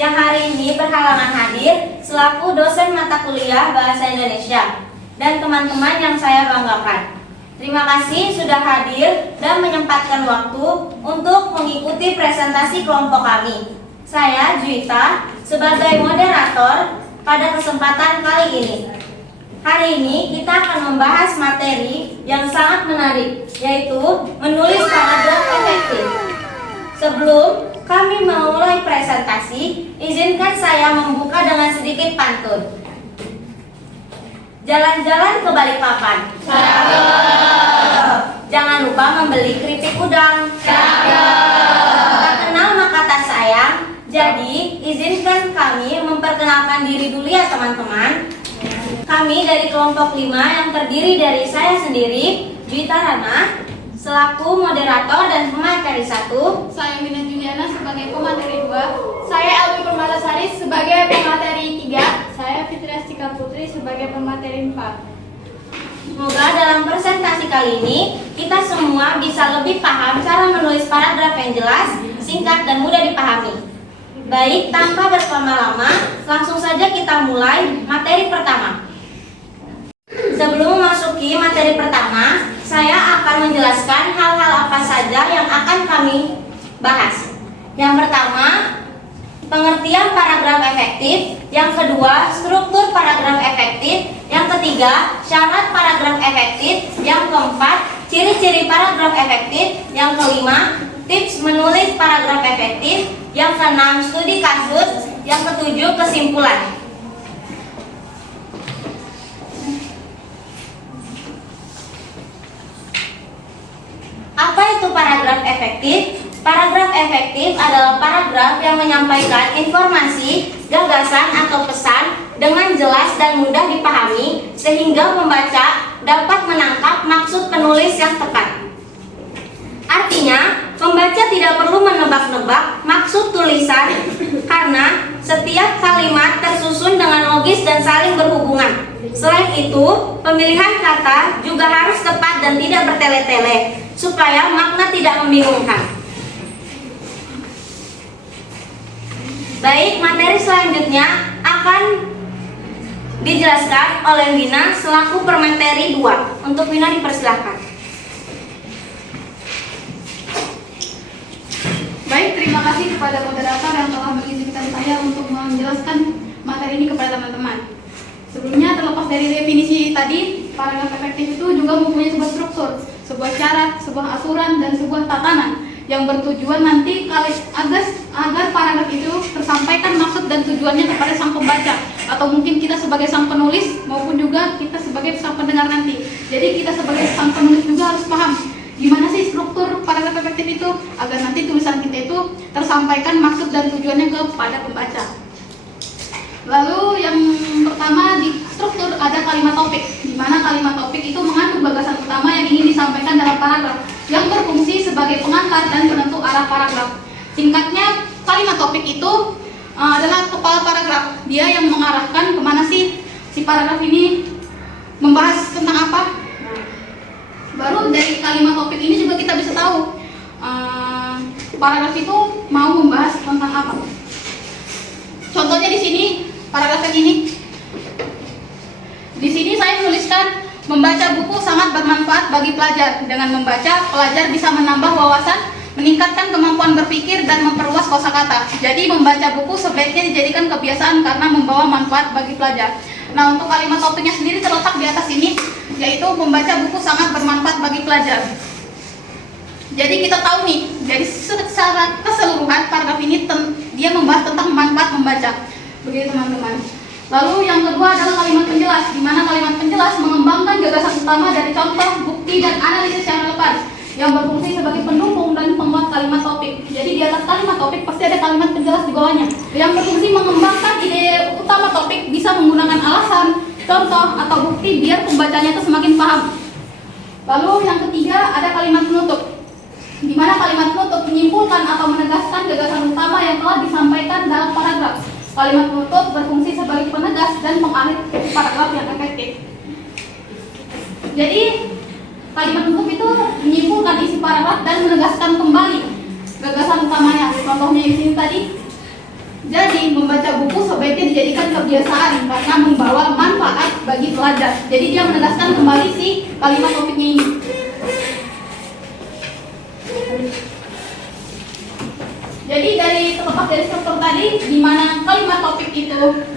yang hari ini berhalangan hadir selaku dosen mata kuliah Bahasa Indonesia dan teman-teman yang saya banggakan. Terima kasih sudah hadir dan menyempatkan waktu untuk mengikuti presentasi kelompok kami. Saya Juwita sebagai moderator pada kesempatan kali ini. Hari ini kita akan membahas materi yang sangat menarik, yaitu menulis paragraf efektif. Sebelum kami memulai presentasi, izinkan saya membuka dengan sedikit pantun. Jalan-jalan ke Balikpapan. Jangan lupa membeli keripik udang. Tak kenal maka tak sayang. Jadi, izinkan kami memperkenalkan diri dulu ya teman-teman. Kami dari kelompok 5 yang terdiri dari saya sendiri, Juwita Rana, selaku moderator dan pemateri 1. Saya Mina Juliana sebagai pemateri 2. Saya Elvi Permatasari sebagai pemateri 3. Saya Fitria Stika Putri sebagai pemateri 4. Semoga dalam presentasi kali ini kita semua bisa lebih paham cara menulis paragraf yang jelas, singkat, dan mudah dipahami. Baik, tanpa berlama-lama, langsung saja kita mulai materi pertama. Sebelum memasuki materi pertama, saya akan menjelaskan hal-hal apa saja yang akan kami bahas. Yang pertama, pengertian paragraf efektif. Yang kedua, struktur paragraf efektif. Yang ketiga, syarat paragraf efektif. Yang keempat, ciri-ciri paragraf efektif. Yang kelima, tips menulis paragraf efektif. Yang keenam, studi kasus. Yang ketujuh, kesimpulan. Apa itu paragraf efektif? Paragraf efektif adalah paragraf yang menyampaikan informasi, gagasan, atau pesan dengan jelas dan mudah dipahami sehingga pembaca dapat menangkap maksud penulis yang tepat. Artinya, pembaca tidak perlu menebak-nebak maksud tulisan karena setiap kalimat tersusun dengan logis dan saling berhubungan. Selain itu, pemilihan kata juga harus tepat dan tidak bertele-tele supaya makna tidak membingungkan. Baik, materi selanjutnya akan dijelaskan oleh Wina selaku pemateri 2. Untuk Wina dipersilahkan. Baik, terima kasih kepada moderator yang telah mengizinkan saya untuk menjelaskan materi ini kepada teman-teman. Sebelumnya, terlepas dari definisi tadi, paragraf efektif itu juga mempunyai sebuah struktur, sebuah syarat, sebuah aturan, dan sebuah tatanan yang bertujuan nanti agar paragraf itu tersampaikan maksud dan tujuannya kepada sang pembaca, atau mungkin kita sebagai sang penulis maupun juga kita sebagai sang pendengar nanti. Jadi kita sebagai sang penulis juga harus paham gimana sih struktur paragraf efektif itu agar nanti tulisan kita itu tersampaikan maksud dan tujuannya kepada pembaca. Lalu yang pertama di struktur ada kalimat topik, di mana kalimat topik itu mengandung gagasan utama yang ingin disampaikan dalam paragraf yang berfungsi sebagai pengantar dan penentu arah paragraf. Singkatnya, kalimat topik itu adalah kepala paragraf. Dia yang mengarahkan kemana sih si paragraf ini membahas tentang apa. Baru dari kalimat topik ini juga kita bisa tahu paragraf itu mau membahas tentang apa. Contohnya di sini, paragraf yang ini. Di sini saya menuliskan membaca buku sangat bermanfaat bagi pelajar. Dengan membaca, pelajar bisa menambah wawasan, meningkatkan kemampuan berpikir, dan memperluas kosakata. Jadi membaca buku sebaiknya dijadikan kebiasaan karena membawa manfaat bagi pelajar. Nah, untuk kalimat topiknya sendiri terletak di atas ini, yaitu membaca buku sangat bermanfaat bagi pelajar. Jadi kita tahu nih, dari secara keseluruhan paragraf ini dia membahas tentang manfaat membaca. Begitu teman-teman. Lalu yang kedua adalah kalimat penjelas, di mana kalimat penjelas mengembangkan gagasan utama dari contoh, bukti, dan analisis yang relevan yang berfungsi sebagai pendukung dan penguat kalimat topik. Jadi di atas kalimat topik pasti ada kalimat penjelas di bawahnya yang berfungsi mengembangkan ide utama topik, bisa menggunakan alasan, contoh, atau bukti biar pembacanya itu semakin paham. Lalu yang ketiga ada kalimat penutup, di mana kalimat penutup menyimpulkan atau menegaskan gagasan utama yang telah disampaikan dalam paragraf. Kalimat penutup berfungsi sebagai penegas dan pengakhir paragraf yang efektif. Jadi kalimat penutup itu menyimpulkan isi paragraf dan menegaskan kembali gagasan utamanya. Contohnya di sini tadi, Jadi, membaca buku sebaiknya dijadikan kebiasaan karena membawa manfaat bagi pelajar. Jadi, dia menegaskan kembali si kalimat topiknya ini. Jadi, terlepas dari struktur tadi, di mana kalimat topik itu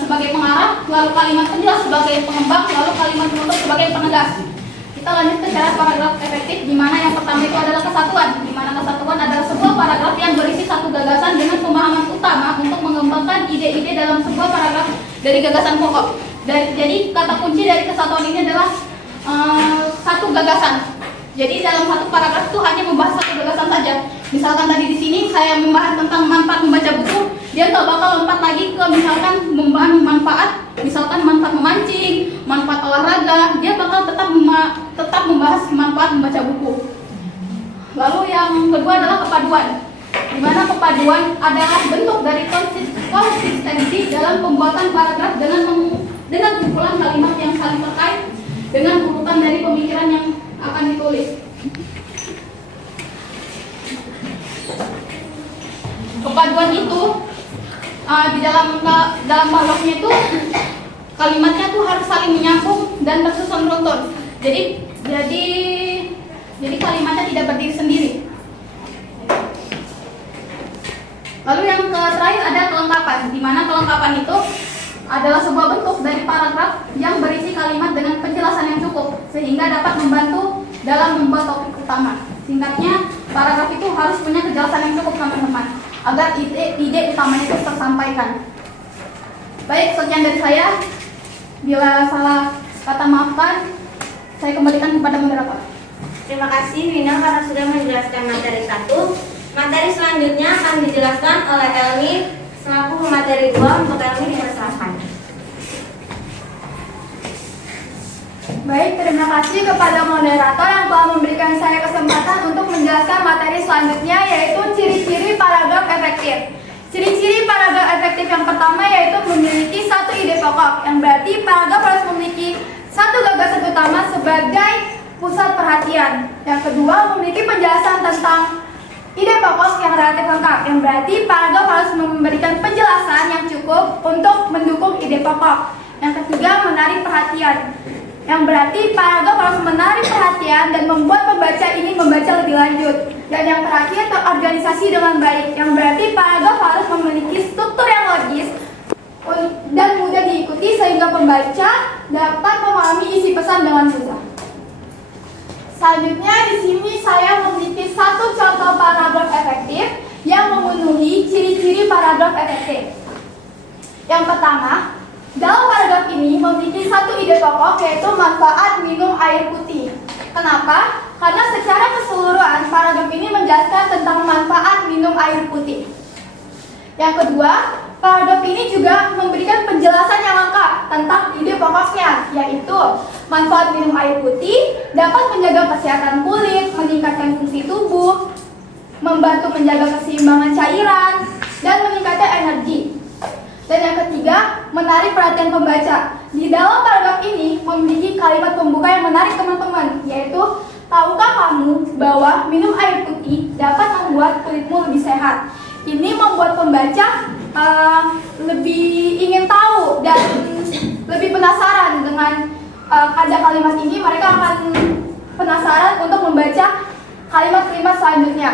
sebagai pengarah, lalu kalimat penjelas sebagai pengembang, lalu kalimat penutup sebagai penegas. Kita lanjut ke syarat paragraf efektif, di mana yang pertama itu adalah kesatuan, di mana kesatuan adalah sebuah paragraf yang berisi satu gagasan dengan pemahaman utama untuk mengembangkan ide-ide dalam sebuah paragraf dari gagasan pokok. Jadi kata kunci dari kesatuan ini adalah satu gagasan. Jadi dalam satu paragraf itu hanya membahas satu gagasan saja. Misalkan tadi di sini saya membahas tentang manfaat membaca buku, dia nggak bakal lompat lagi ke misalkan membahas manfaat, misalkan manfaat memancing, manfaat olahraga, dia bakal tetap membahas manfaat membaca buku. Lalu yang kedua adalah kepaduan, di mana kepaduan adalah bentuk dari konsistensi dalam pembuatan paragraf dengan kumpulan kalimat yang saling terkait dengan urutan dari pemikiran yang akan ditulis. Kepaduan itu di dalam paragrafnya itu kalimatnya tuh harus saling menyambung dan tersusun runtun. Jadi kalimatnya tidak berdiri sendiri. Lalu yang terakhir ada kelengkapan, di mana kelengkapan itu adalah sebuah bentuk dari paragraf yang berisi kalimat dengan penjelasan yang cukup sehingga dapat membantu dalam membuat topik utama. Singkatnya, paragraf itu harus punya kejelasan yang cukup teman-teman agar ide utamanya itu tersampaikan. Baik, sekian dari saya. Bila salah kata maafkan, saya kembalikan kepada moderator. Terima kasih Wina karena sudah menjelaskan materi 1. Materi selanjutnya akan dijelaskan oleh Elmi selaku materi 2. Untuk Elmi dipersilakan. Baik, terima kasih kepada moderator yang telah memberikan saya kesempatan untuk menjelaskan materi selanjutnya, yaitu ciri-ciri paragraf efektif. Ciri-ciri paragraf efektif yang pertama yaitu memiliki satu ide pokok, yang berarti paragraf harus memiliki satu gagasan utama sebagai pusat perhatian. Yang kedua, memiliki penjelasan tentang ide pokok yang relatif lengkap, yang berarti paragraf harus memberikan penjelasan yang cukup untuk mendukung ide pokok. Yang ketiga, menarik perhatian, yang berarti paragraf harus menarik perhatian dan membuat pembaca ingin membaca lebih lanjut. Dan yang terakhir, terorganisasi dengan baik, yang berarti paragraf harus memiliki struktur yang logis dan mudah diikuti sehingga pembaca dapat memahami isi pesan dengan mudah. Selanjutnya di sini saya memiliki satu contoh paragraf efektif yang memenuhi ciri-ciri paragraf efektif. Yang pertama, dalam paragraf ini memiliki satu ide pokok yaitu manfaat minum air putih. Kenapa? Karena secara keseluruhan paragraf ini menjelaskan tentang manfaat minum air putih. Yang kedua, paragraf ini juga memberikan penjelasan yang lengkap tentang ide pokoknya, yaitu manfaat minum air putih dapat menjaga kesehatan kulit, meningkatkan fungsi tubuh, membantu menjaga keseimbangan cairan, dan meningkatkan energi. Dan yang ketiga, menarik perhatian pembaca. Di dalam paragraf ini memiliki kalimat pembuka yang menarik teman-teman, yaitu tahukah kamu bahwa minum air putih dapat membuat kulitmu lebih sehat. Ini membuat pembaca lebih ingin tahu dan lebih penasaran dengan ada kalimat ini. Mereka akan penasaran untuk membaca kalimat-kalimat selanjutnya.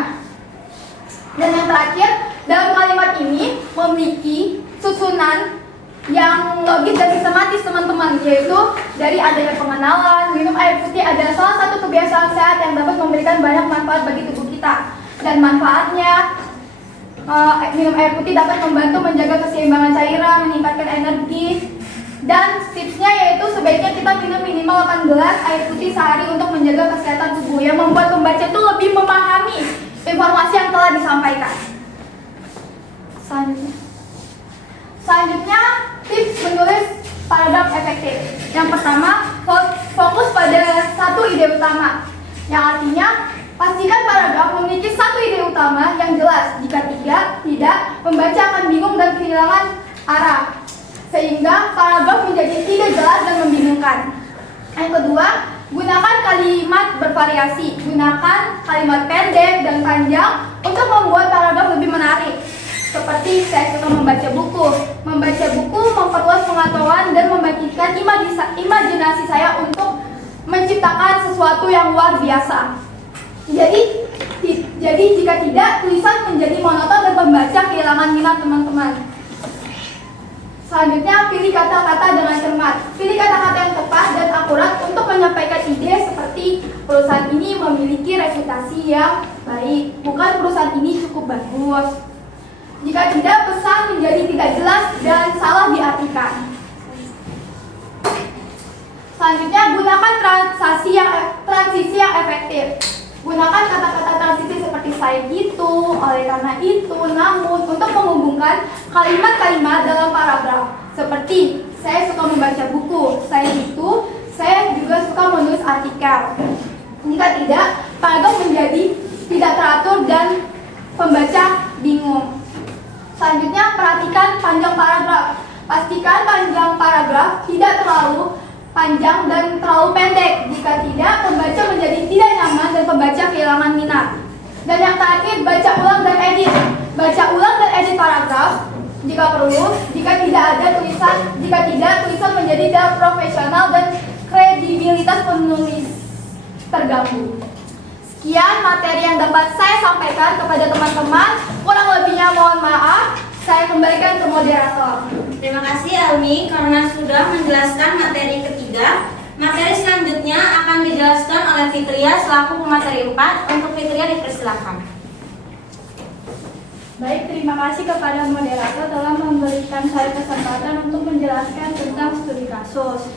Dan yang terakhir, dalam kalimat ini memiliki susunan yang logis dan sistematis teman-teman, yaitu dari adanya pengenalan, minum air putih adalah salah satu kebiasaan sehat yang dapat memberikan banyak manfaat bagi tubuh kita. Dan manfaatnya, minum air putih dapat membantu menjaga keseimbangan cairan, meningkatkan energi. Dan tipsnya yaitu sebaiknya kita minum minimal 8 gelas air putih sehari untuk menjaga kesehatan tubuh, yang membuat pembaca itu lebih memahami informasi yang telah disampaikan. Selanjutnya, tips menulis paragraf efektif. Yang pertama, fokus pada satu ide utama, yang artinya pastikan paragraf memiliki satu ide utama yang jelas. Jika tidak, pembaca akan bingung dan kehilangan arah, sehingga paragraf menjadi tidak jelas dan membingungkan. Yang kedua, gunakan kalimat bervariasi. Gunakan kalimat pendek dan panjang untuk membuat paragraf lebih menarik. Seperti saya suka membaca buku. Membaca buku memperluas pengetahuan dan membangkitkan imajinasi saya untuk menciptakan sesuatu yang luar biasa. Jadi jika tidak, tulisan menjadi monoton dan pembaca kehilangan minat teman-teman. Selanjutnya, pilih kata-kata dengan cermat. Pilih kata-kata yang tepat dan akurat untuk menyampaikan ide seperti perusahaan ini memiliki reputasi yang baik, bukan perusahaan ini cukup bagus. Jika tidak, pesan menjadi tidak jelas dan salah diartikan. Selanjutnya, gunakan transisi yang efektif. Gunakan kata-kata transisi seperti saya gitu, oleh karena itu, namun untuk menghubungkan kalimat-kalimat dalam paragraf. Seperti saya suka membaca buku, saya itu, saya juga suka menulis artikel. Jika tidak, paragraf menjadi tidak teratur dan pembaca bingung. Selanjutnya, perhatikan panjang paragraf. Pastikan panjang paragraf tidak terlalu panjang dan terlalu pendek. Jika tidak, pembaca menjadi tidak nyaman dan pembaca kehilangan minat. Dan yang terakhir, baca ulang dan edit. Baca ulang dan edit paragraf jika perlu. Jika tidak, tulisan menjadi tidak profesional dan kredibilitas penulis terganggu. Sekian materi yang dapat saya sampaikan kepada teman-teman. Kurang lebihnya mohon maaf. Saya kembalikan ke moderator. Terima kasih Almi karena sudah menjelaskan materi ketiga. Materi selanjutnya akan dijelaskan oleh Fitria selaku pemateri 4. Untuk Fitria dipersilakan. Baik, terima kasih kepada moderator telah memberikan saya kesempatan untuk menjelaskan tentang studi kasus.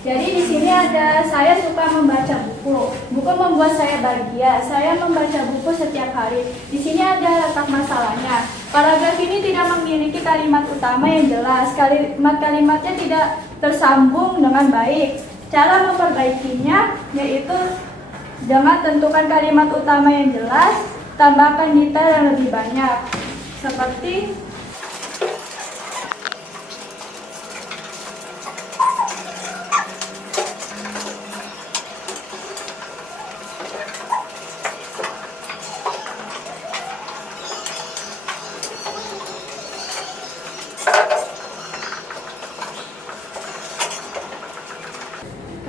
Jadi di sini ada saya suka membaca buku. Buku membuat saya bahagia. Saya membaca buku setiap hari. Di sini ada letak masalahnya. Paragraf ini tidak memiliki kalimat utama yang jelas. Kalimat-kalimatnya tidak tersambung dengan baik. Cara memperbaikinya yaitu dengan tentukan kalimat utama yang jelas, tambahkan detail yang lebih banyak. Seperti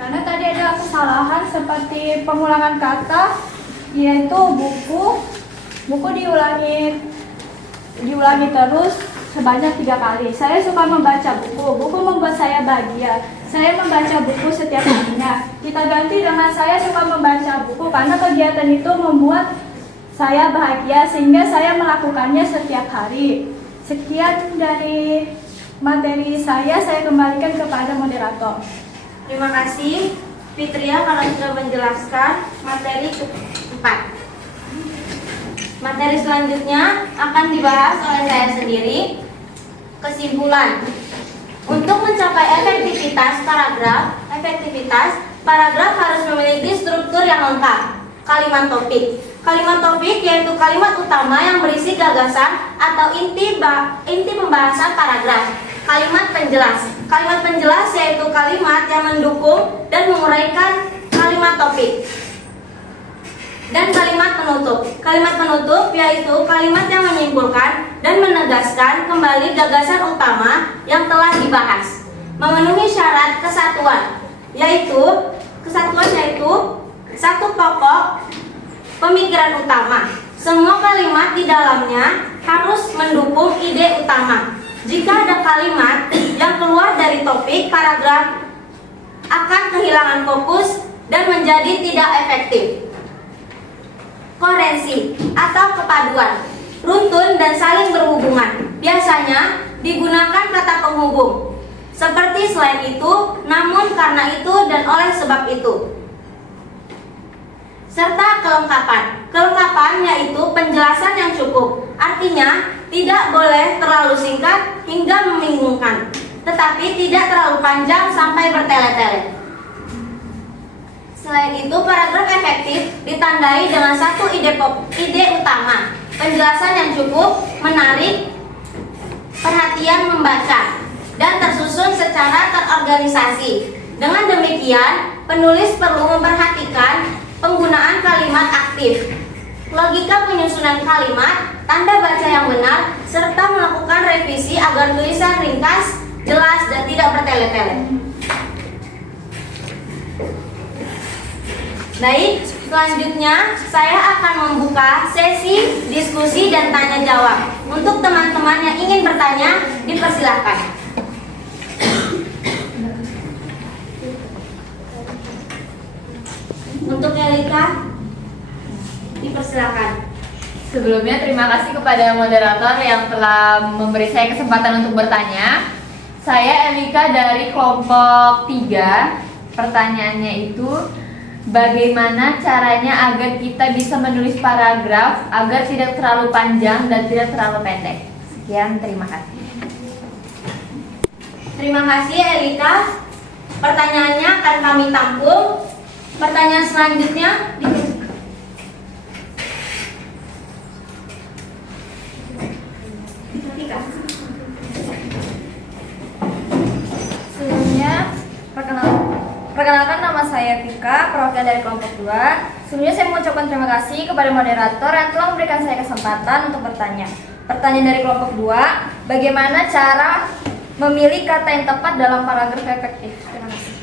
karena tadi ada kesalahan seperti pengulangan kata, yaitu buku diulangi terus sebanyak 3 kali. Saya suka membaca buku. Buku membuat saya bahagia. Saya membaca buku setiap harinya. Kita ganti dengan saya suka membaca buku karena kegiatan itu membuat saya bahagia sehingga saya melakukannya setiap hari. Sekian dari materi saya kembalikan kepada moderator. Terima kasih Fitria kalau sudah menjelaskan materi keempat. Materi selanjutnya akan dibahas oleh saya sendiri. Kesimpulan. Untuk mencapai efektivitas paragraf harus memiliki struktur yang lengkap. Kalimat topik. Kalimat topik yaitu kalimat utama yang berisi gagasan atau inti pembahasan paragraf. Kalimat penjelas. Kalimat penjelas yaitu kalimat yang mendukung dan menguraikan kalimat topik. Dan kalimat penutup. Kalimat penutup yaitu kalimat yang menyimpulkan dan menegaskan kembali gagasan utama yang telah dibahas. Memenuhi syarat kesatuan yaitu satu pokok pemikiran utama. Semua kalimat di dalamnya harus mendukung ide utama. Jika ada kalimat yang keluar dari topik paragraf akan kehilangan fokus dan menjadi tidak efektif. Koherensi atau kepaduan, runtun dan saling berhubungan. Biasanya digunakan kata penghubung. Seperti selain itu, namun karena itu dan oleh sebab itu. Serta kelengkapan. Kelengkapan yaitu penjelasan yang cukup. Artinya, tidak boleh terlalu singkat hingga membingungkan, tetapi tidak terlalu panjang sampai bertele-tele. Selain itu, paragraf efektif ditandai dengan satu ide utama, penjelasan yang cukup, menarik, perhatian membaca, dan tersusun secara terorganisasi. Dengan demikian, penulis perlu memperhatikan penggunaan kalimat aktif. logika penyusunan kalimat, tanda baca yang benar, serta melakukan revisi agar tulisan ringkas, jelas, dan tidak bertele-tele. Baik, selanjutnya saya akan membuka sesi diskusi dan tanya jawab. Untuk teman-teman yang ingin bertanya, dipersilahkan. Untuk Elika, dipersilakan. Sebelumnya terima kasih kepada moderator yang telah memberi saya kesempatan untuk bertanya. Saya Elika dari kelompok 3. Pertanyaannya itu, bagaimana caranya agar kita bisa menulis paragraf agar tidak terlalu panjang dan tidak terlalu pendek? Sekian, terima kasih. Terima kasih Elika. Pertanyaannya akan kami tampung. Pertanyaan selanjutnya Sebelumnya, perkenalkan nama saya Vika, perwakilan dari kelompok 2. Sebelumnya saya mengucapkan terima kasih kepada moderator yang telah memberikan saya kesempatan untuk bertanya. Pertanyaan dari kelompok 2, bagaimana cara memilih kata yang tepat dalam paragraf efektif? Terima kasih.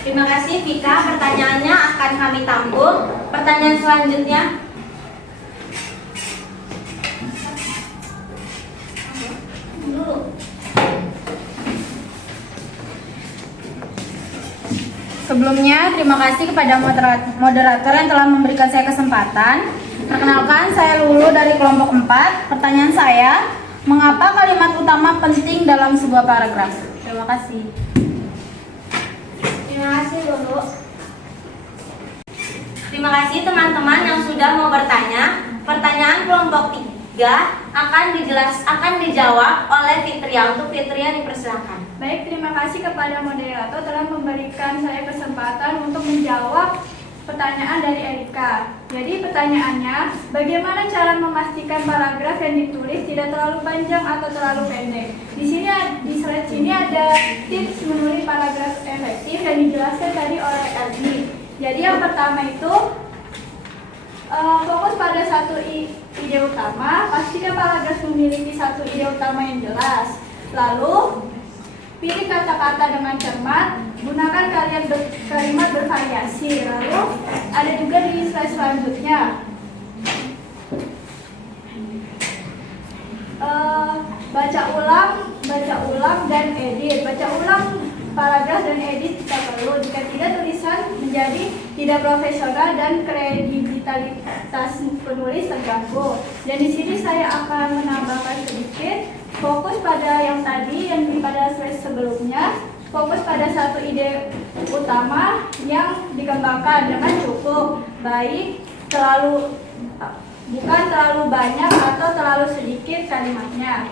Terima kasih Vika, pertanyaannya akan kami tampung. Pertanyaan selanjutnya Sebelumnya, terima kasih kepada moderator yang telah memberikan saya kesempatan. Perkenalkan, saya Lulu dari kelompok 4. Pertanyaan saya, mengapa kalimat utama penting dalam sebuah paragraf? Terima kasih. Terima kasih Lulu. Terima kasih teman-teman yang sudah mau bertanya. Pertanyaan kelompok 3 akan dijawab oleh Fitria. Untuk Fitria dipersilakan. Baik, terima kasih kepada moderator telah memberikan saya kesempatan untuk menjawab pertanyaan dari Erika. Jadi pertanyaannya, bagaimana cara memastikan paragraf yang ditulis tidak terlalu panjang atau terlalu pendek? Di slide sini ada tips menulis paragraf efektif yang dijelaskan tadi oleh Elmi. Jadi yang pertama itu fokus pada satu ide utama, pastikan paragraf memiliki satu ide utama yang jelas. Lalu pilih kata-kata dengan cermat, gunakan kalimat bervariasi. Lalu ada juga di slide selanjutnya, baca ulang dan edit. Baca ulang paragraf dan edit jika perlu. Jika tidak, tulisan menjadi tidak profesional dan kredibilitas penulis terganggu. Dan di sini saya akan menambahkan sedikit. Fokus pada yang tadi yang pada slide sebelumnya, fokus pada satu ide utama yang dikembangkan dengan cukup baik, bukan terlalu banyak atau terlalu sedikit kalimatnya.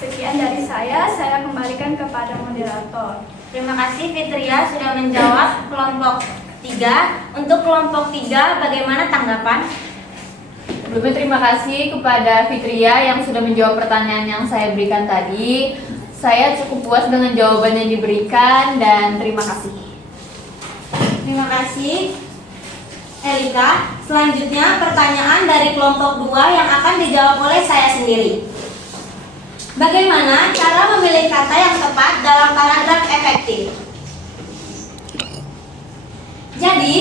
Sekian dari saya kembalikan kepada moderator. Terima kasih Fitria sudah menjawab kelompok 3. Untuk kelompok 3 bagaimana tanggapan? Sebelumnya terima kasih kepada Fitria yang sudah menjawab pertanyaan yang saya berikan tadi. Saya cukup puas dengan jawaban yang diberikan dan terima kasih. Terima kasih Elika. Selanjutnya pertanyaan dari kelompok 2 yang akan dijawab oleh saya sendiri. Bagaimana cara memilih kata yang tepat dalam paragraf efektif? Jadi,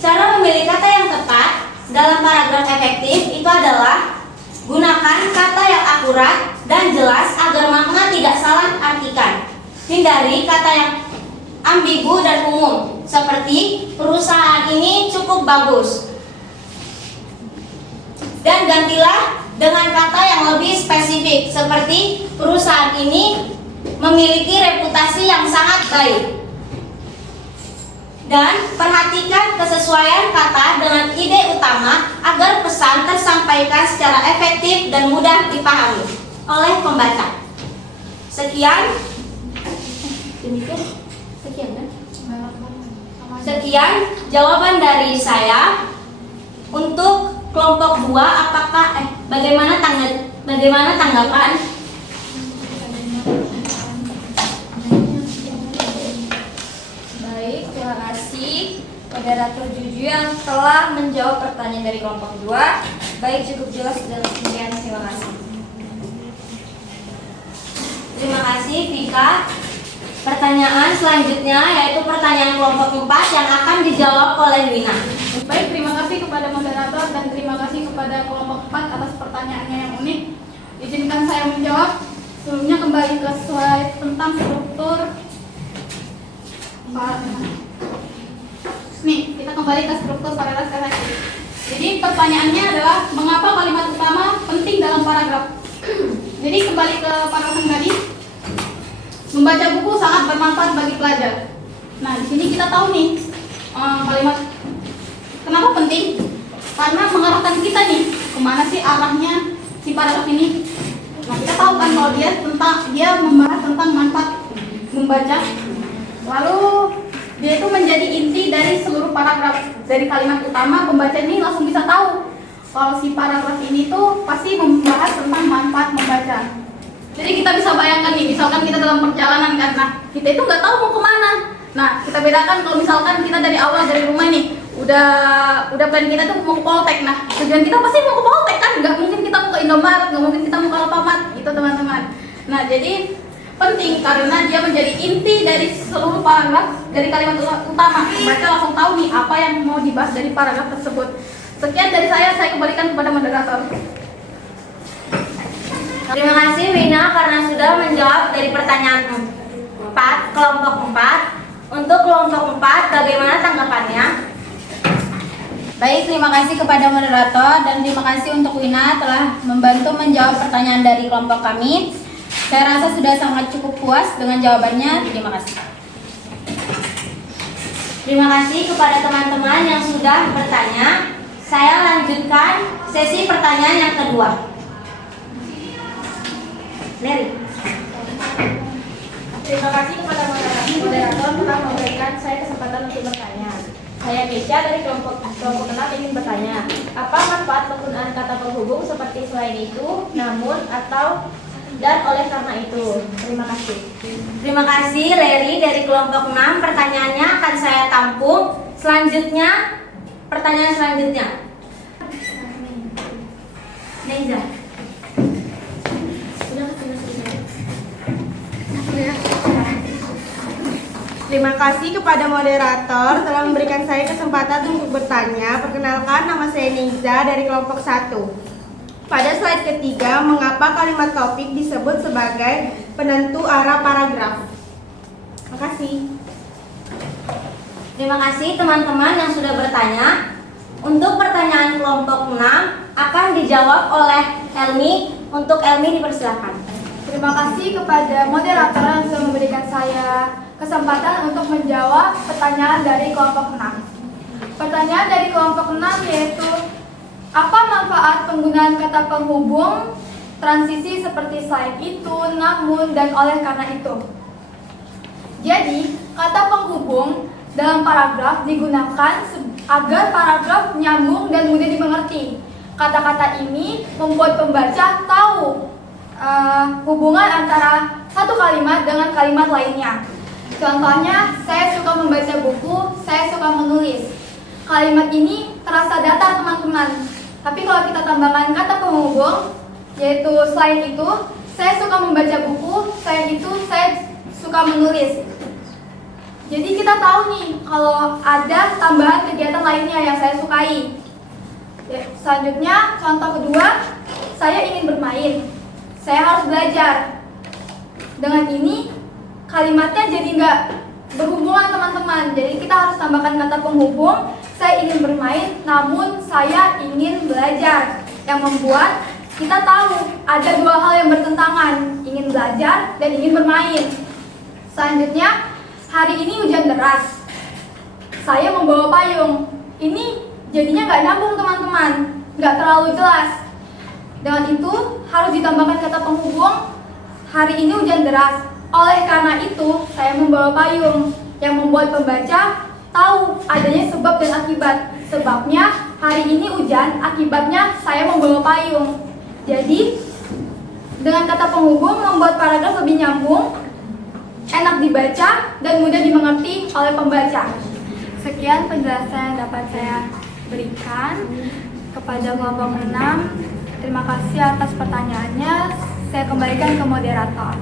cara memilih kata yang tepat dalam paragraf efektif itu adalah gunakan kata yang akurat dan jelas agar makna tidak salah artikan. Hindari kata yang ambigu dan umum seperti perusahaan ini cukup bagus. Dan gantilah dengan kata yang lebih spesifik seperti perusahaan ini memiliki reputasi yang sangat baik. Dan perhatikan kesesuaian kata dengan ide utama agar pesan tersampaikan secara efektif dan mudah dipahami oleh pembaca. Sekian jawaban dari saya. Untuk kelompok 2 bagaimana tanggapan? Baik, terima kasih moderator Juju yang telah menjawab pertanyaan dari kelompok 2. Baik, cukup jelas dan sekian. Terima kasih. Terima kasih Vika. Pertanyaan selanjutnya yaitu pertanyaan kelompok 4 yang akan dijawab oleh Wina. Baik, terima kasih kepada moderator dan terima kasih kepada kelompok 4 atas pertanyaannya yang unik. Izinkan saya menjawab. Sebelumnya kembali ke slide tentang struktur. Nih, kita kembali ke struktur paragraf efektif. Jadi pertanyaannya adalah mengapa kalimat utama penting dalam paragraf? Jadi kembali ke paragraf yang tadi. Membaca buku sangat bermanfaat bagi pelajar. Nah, di sini kita tahu nih kalimat kenapa penting? Karena mengarahkan kita nih kemana sih arahnya si paragraf ini. Nah, kita tahu kan kalau dia membahas tentang manfaat membaca. Lalu dia itu menjadi inti dari seluruh paragraf. Dari kalimat utama pembaca ini langsung bisa tahu kalau si paragraf ini tuh pasti membahas tentang manfaat membaca. Jadi kita bisa bayangkan nih, misalkan kita dalam perjalanan kan, nah kita itu nggak tahu mau kemana. Nah kita bedakan kalau misalkan kita dari awal dari rumah nih, udah plan kita tuh mau ke Poltek. Nah tujuan kita pasti mau ke Poltek kan, nggak mungkin kita mau ke Indomaret, nggak mungkin kita mau ke Alfamart, gitu teman-teman. Nah jadi penting karena dia menjadi inti dari seluruh paragraf dari kalimat utama. Mereka langsung tahu nih apa yang mau dibahas dari paragraf tersebut. Sekian dari saya kembalikan kepada moderator. Terima kasih Wina karena sudah menjawab dari pertanyaan 4, kelompok 4. Untuk kelompok 4, bagaimana tanggapannya? Baik, terima kasih kepada moderator dan terima kasih untuk Wina telah membantu menjawab pertanyaan dari kelompok kami. Saya rasa sudah sangat cukup puas dengan jawabannya. Terima kasih. Terima kasih kepada teman-teman yang sudah bertanya. Saya lanjutkan sesi pertanyaan yang kedua. Leri. Terima kasih kepada moderator telah memberikan saya kesempatan untuk bertanya. Saya Keisha dari kelompok 6 ingin bertanya, apa manfaat penggunaan kata penghubung seperti selain itu, namun, atau, dan oleh karena itu? Terima kasih. Terima kasih Leri dari kelompok 6. Pertanyaannya akan saya tampung. Selanjutnya, pertanyaan selanjutnya. Neza. Terima kasih kepada moderator telah memberikan saya kesempatan untuk bertanya. Perkenalkan, nama saya Neiza dari kelompok 1. Pada slide ketiga, mengapa kalimat topik disebut sebagai penentu arah paragraf? Terima kasih. Terima kasih teman-teman yang sudah bertanya. Untuk pertanyaan kelompok 6 akan dijawab oleh Elmi. Untuk Elmi dipersilakan. Terima kasih kepada moderator yang sudah memberikan saya kesempatan untuk menjawab pertanyaan dari kelompok 6. Pertanyaan dari kelompok 6 yaitu, apa manfaat penggunaan kata penghubung transisi seperti selain itu, namun, dan oleh karena itu? Jadi, kata penghubung dalam paragraf digunakan agar paragraf nyambung dan mudah dimengerti. Kata-kata ini membuat pembaca tahu hubungan antara satu kalimat dengan kalimat lainnya. Contohnya, saya suka membaca buku, saya suka menulis. Kalimat ini terasa datar teman-teman. Tapi kalau kita tambahkan kata penghubung, yaitu selain itu, saya suka membaca buku, saya suka menulis. Jadi kita tahu nih kalau ada tambahan kegiatan lainnya yang saya sukai. Selanjutnya, contoh kedua, saya ingin bermain. Saya harus belajar. Dengan ini, kalimatnya jadi nggak berhubungan teman-teman. Jadi kita harus tambahkan kata penghubung. Saya ingin bermain, namun saya ingin belajar. Yang membuat kita tahu ada dua hal yang bertentangan, ingin belajar dan ingin bermain. Selanjutnya, hari ini hujan deras. Saya membawa payung. Ini jadinya nggak nyambung teman-teman, nggak terlalu jelas. Dengan itu harus ditambahkan kata penghubung. Hari ini hujan deras. Oleh karena itu, saya membawa payung, yang membuat pembaca tahu adanya sebab dan akibat. Sebabnya hari ini hujan, akibatnya saya membawa payung. Jadi, dengan kata penghubung membuat paragraf lebih nyambung, enak dibaca, dan mudah dimengerti oleh pembaca. Sekian penjelasan yang dapat saya berikan kepada kelompok 6. Terima kasih atas pertanyaannya. Saya kembalikan ke moderator.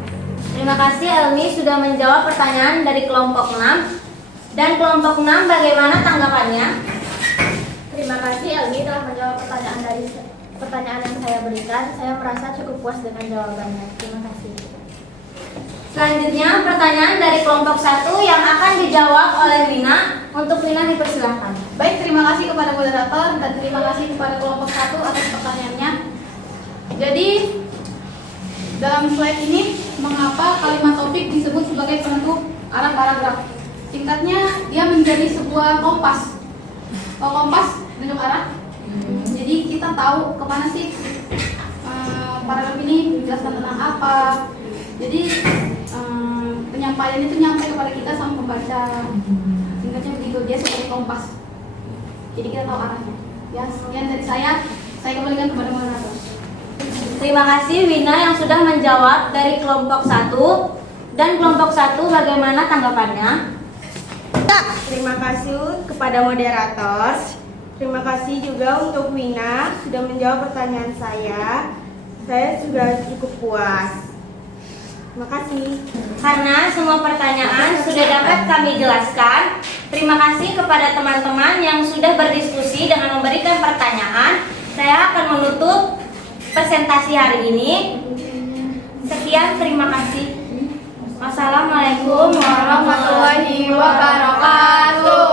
Terima kasih Elmi sudah menjawab pertanyaan dari kelompok 6. Dan kelompok 6 bagaimana tanggapannya? Terima kasih Elmi telah menjawab pertanyaan yang saya berikan. Saya merasa cukup puas dengan jawabannya. Terima kasih. Selanjutnya pertanyaan dari kelompok 1 yang akan dijawab oleh Wina. Untuk Wina dipersilahkan. Baik, terima kasih kepada moderator dan terima kasih kepada kelompok 1 atas pertanyaannya. Jadi, dalam slide ini, mengapa kalimat topik disebut sebagai penentu arah paragraf? Singkatnya, dia menjadi sebuah kompas. Kalau kompas menunjuk arah, jadi kita tahu kemana sih paragraf ini menjelaskan tentang apa. Jadi, penyampaian itu nyampe kepada kita sama pembaca. Singkatnya begitu, dia sebagai kompas. Jadi kita tahu arahnya. Ya, sekian dari saya kembalikan kepada moderator. Terima kasih Wina yang sudah menjawab dari kelompok 1. Dan kelompok 1 bagaimana tanggapannya? Terima kasih kepada moderator. Terima kasih juga untuk Wina sudah menjawab pertanyaan saya. Saya sudah cukup puas. Terima kasih. Karena semua pertanyaan sudah dapat kami jelaskan, terima kasih kepada teman-teman yang sudah berdiskusi dengan memberikan pertanyaan. Saya akan menutup presentasi hari ini. Sekian, terima kasih. Wassalamualaikum warahmatullahi wabarakatuh.